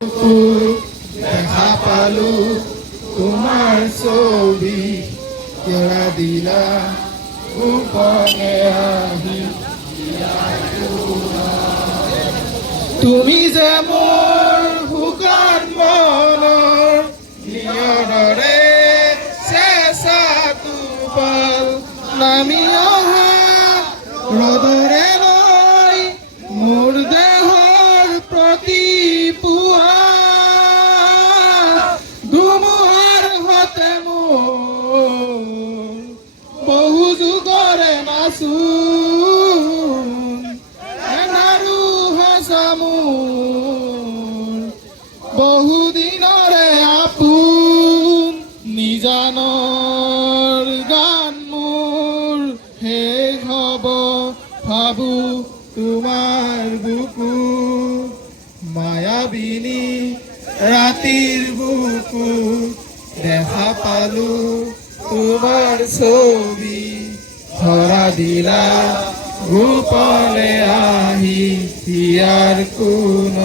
দেখা পালো তোমাৰ ছবি এৰা দিলা গোপনে আহি তুমি যে মোৰ শুকান মনৰ নিয়নৰে চেঁচা টোপাল নামি অহা ৰ'দৰে লৈ মোৰ দেহৰ প্ৰতি পুৱা ধুমুহাৰ হতে মোৰ বহু যুগৰে নাচোন এনাৰু হসা মোৰ বহুদিনৰে আপোন নিজানৰ গান মোৰ শেষ হ'ব ভাবো তোমাৰ বুকু মায়াবিনী ৰাতিৰ বুকু দেখা পালো তোমাৰ ছবি ধৰা দিলা গোপনে আহি ইয়াৰ কোন